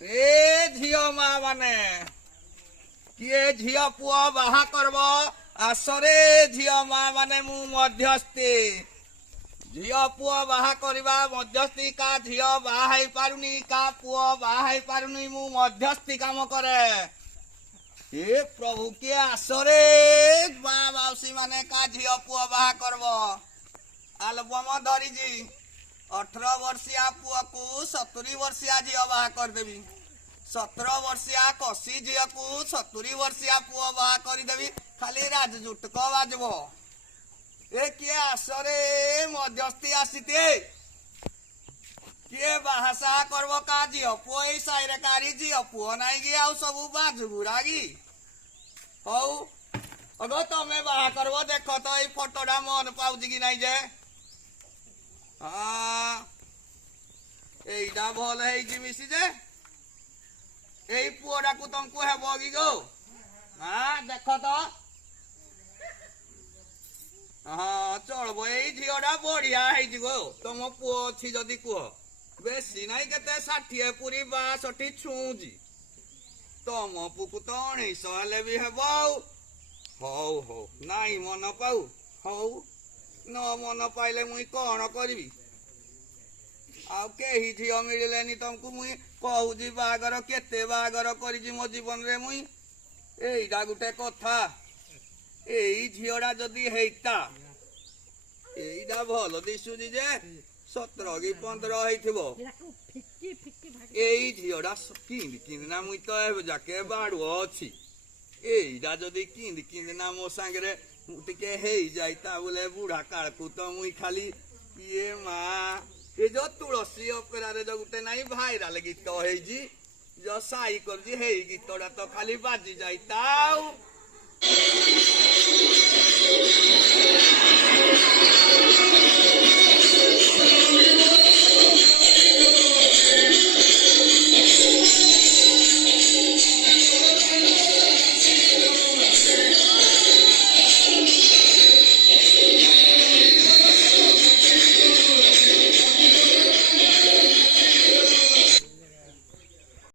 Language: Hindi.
ए झियो मा माने किए झियो पुआ बाहा करब आसरे झियो मा माने मु मध्यस्थी झियो पुआ बाहा करबा मध्यस्थी का झियो बाहा है पारुनी का पुआ बाहा है पारुनी मु मध्यस्थी काम करे ए प्रभु के आसरे बा माउसी माने का झियो पुआ बाहा करब आलबम धरी जी 18 वर्षिया पुआ को 70 वर्षिया झियो बाहा करदेवी 17 वर्षिया कसी झियो को 70 वर्षिया पुआ बाहा करदेवी खाली राजजुटक बाजब ए किए आसरे मध्यस्थी आसीते किए बाहासा करब का झियो पुआ ए साइरे कारी झियो पुआ नाई गी आउ सब बाजुगुरा गी हौ अगो तमे बाहा करब देख तो ए फोटोटा मन पाउजी कि नाई जे हाँ এইটা ভাল হয়েছি মিশি যে এই পুয়াটাକୁ ତମକୁ ହେବ କି গো হ্যাঁ ଦେଖ ତ ହଁ ଚଳବ ଏଇ ଝିଅଟା ବଢିଆ ହେଇଛି ଗো ତମ ପୁଅ ଅଛି ଯଦି କୁହ ବେଶୀ ନାଇଁ କେତେ 60 ପୁରୀ 62 ଛୁଁଛି ତମ ପୁଅକୁ ତ 1900 ହେଲେ ବି ହେବ ହଉ ହଉ ନାଇଁ ମନ ପାଉ ହଉ न मन पाइले मुई कौन करी आउ कही झील मिलने तुमको मुई कहूँ बागर केते बागर करी मो जीवन रे मुई एटा गोटे कथा एई झीलटा जदि हेता एटा भल दिशुची जे 17 कि 15 हेथिबो एई झीलटा किंदिना मुई तो जाके बाड़ुआ अछि एटा जदि किंदिना मो सांगरे टिके हे जाइता बोले बुढ़ा काल को तो मुई खाली ये माँ ये जो तुलसी अपेरा रे जो गुटे नहीं भाइराल गीत है जी जो साई कर जी हे गीतटा तो खाली बाजी जाइता